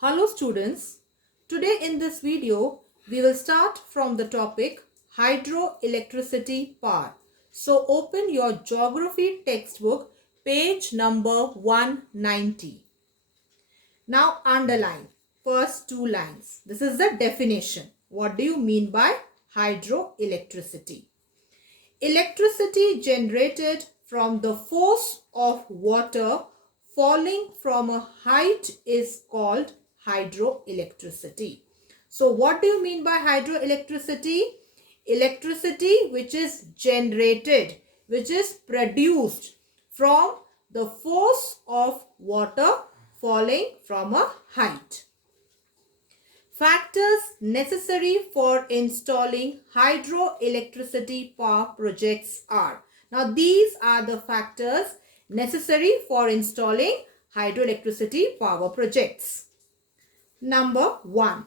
Hello students, today in this video we will start from the topic hydroelectricity power. So open your geography textbook page number 190. Now underline first two lines. This is the definition. What do you mean by hydroelectricity? Electricity generated from the force of water falling from a height is called hydroelectricity. So what do you mean by hydroelectricity? Electricity which is generated, which is produced from the force of water falling from a height. Factors necessary for installing hydroelectricity power projects are. Now these are the factors necessary for installing hydroelectricity power projects. Number 1.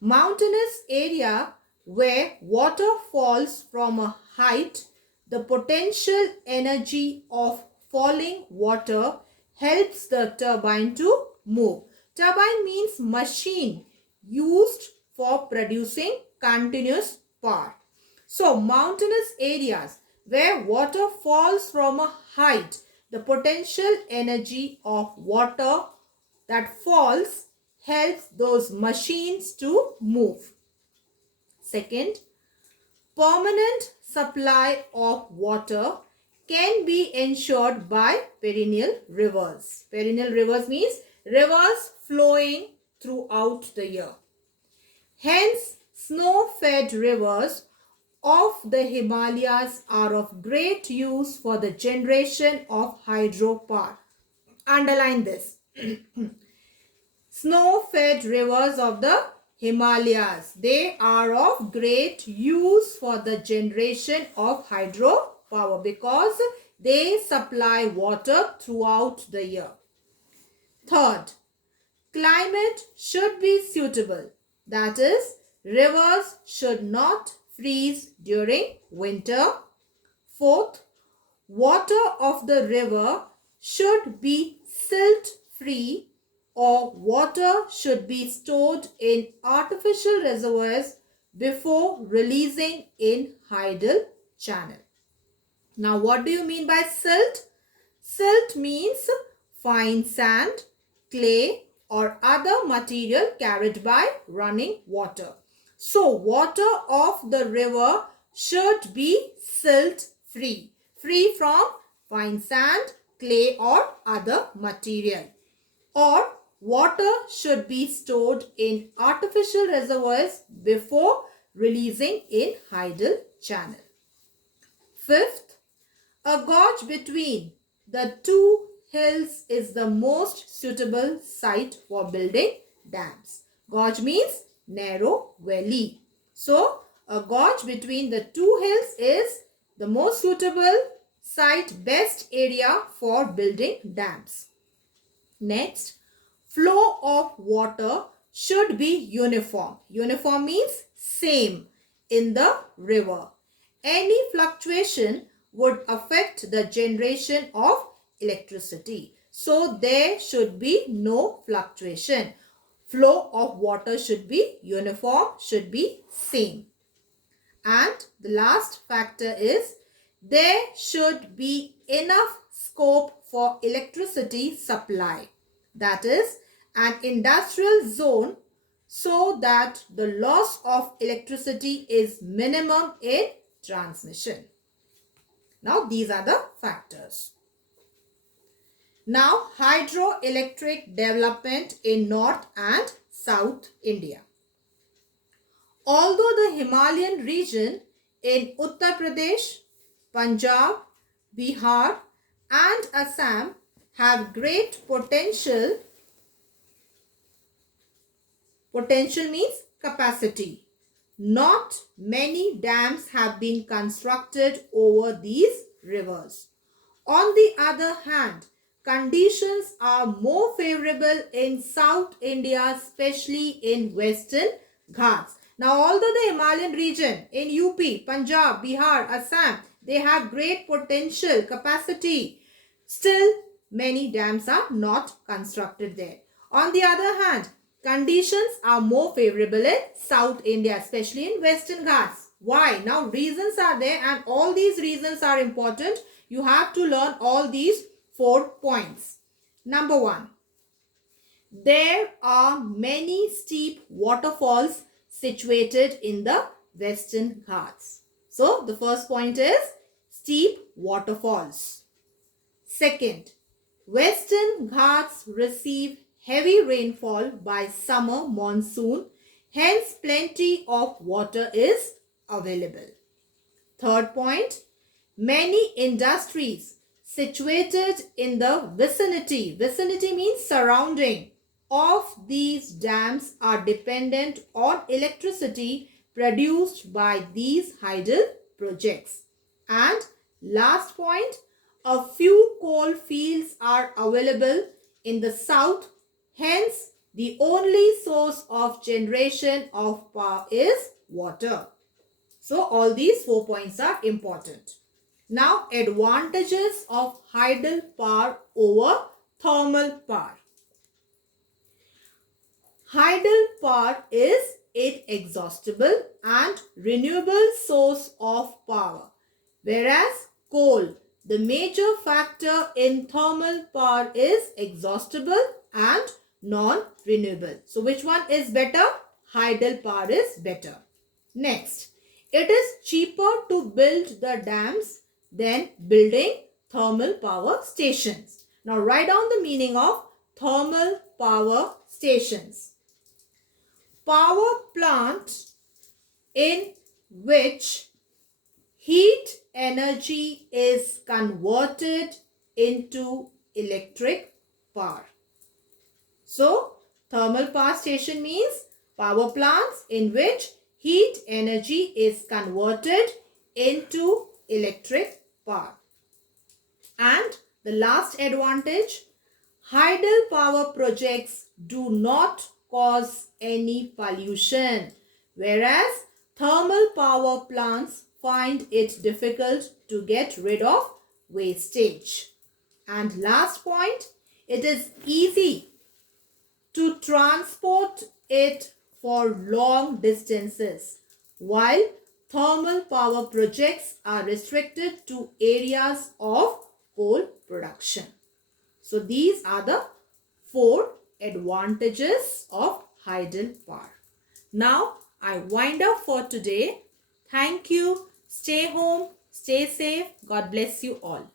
Mountainous area where water falls from a height, the potential energy of falling water helps the turbine to move. Turbine means machine used for producing continuous power. So, mountainous areas where water falls from a height, the potential energy of water that falls helps those machines to move. Second, permanent supply of water can be ensured by perennial rivers. Perennial rivers means rivers flowing throughout the year. Hence, snow-fed rivers of the Himalayas are of great use for the generation of hydropower. Underline this. Snow-fed rivers of the Himalayas, they are of great use for the generation of hydropower because they supply water throughout the year. Third, climate should be suitable. That is, rivers should not freeze during winter. Fourth, water of the river should be silt-free or water should be stored in artificial reservoirs before releasing in tidal channel. Now, what do you mean by silt? Silt means fine sand, clay or other material carried by running water. So, water of the river should be silt free, free from fine sand, clay or other material. Or water should be stored in artificial reservoirs before releasing in tidal channel. Fifth, a gorge between the two hills is the most suitable site for building dams. Gorge means narrow valley. So, a gorge between the two hills is the most suitable site, best area for building dams. Next, flow of water should be uniform. Uniform means same in the river. Any fluctuation would affect the generation of electricity. So, there should be no fluctuation. Flow of water should be uniform, should be same. And the last factor is there should be enough scope for electricity supply. That is an industrial zone so that the loss of electricity is minimum in transmission. Now these are the factors. Now hydroelectric development in North and South India. Although the Himalayan region in Uttar Pradesh, Punjab, Bihar and Assam have great potential. Potential means capacity. Not many dams have been constructed over these rivers. On the other hand, conditions are more favorable in South India, especially in Western Ghats. Now, although the Himalayan region in UP, Punjab, Bihar, Assam, they have great potential capacity, still many dams are not constructed there. On the other hand, conditions are more favorable in South India, especially in Western Ghats. Why? Now reasons are there and all these reasons are important. You have to learn all these 4 points. Number 1. There are many steep waterfalls situated in the Western Ghats. So the first point is steep waterfalls. Second, Western Ghats receive heavy rainfall by summer monsoon, hence plenty of water is available. Third point, many industries situated in the vicinity means surrounding, of these dams are dependent on electricity produced by these hydel projects. And last point, a few coal fields are available in the south, hence the only source of generation of power is water. So all these 4 points are important. Now advantages of hydel power over thermal power. Hydel power is inexhaustible and renewable source of power, whereas coal, the major factor in thermal power, is exhaustible and non-renewable. So which one is better? Hydel power is better. Next, it is cheaper to build the dams than building thermal power stations. Now write down the meaning of thermal power stations. Power plant in which heat energy is converted into electric power. So, thermal power station means power plants in which heat energy is converted into electric power. And the last advantage, hydel power projects do not cause any pollution, whereas thermal power plants find it difficult to get rid of wastage. And last point, it is easy to transport it for long distances, while thermal power projects are restricted to areas of coal production. So these are the 4 advantages of hydel power. Now I wind up for today. Thank you. Stay home. Stay safe. God bless you all.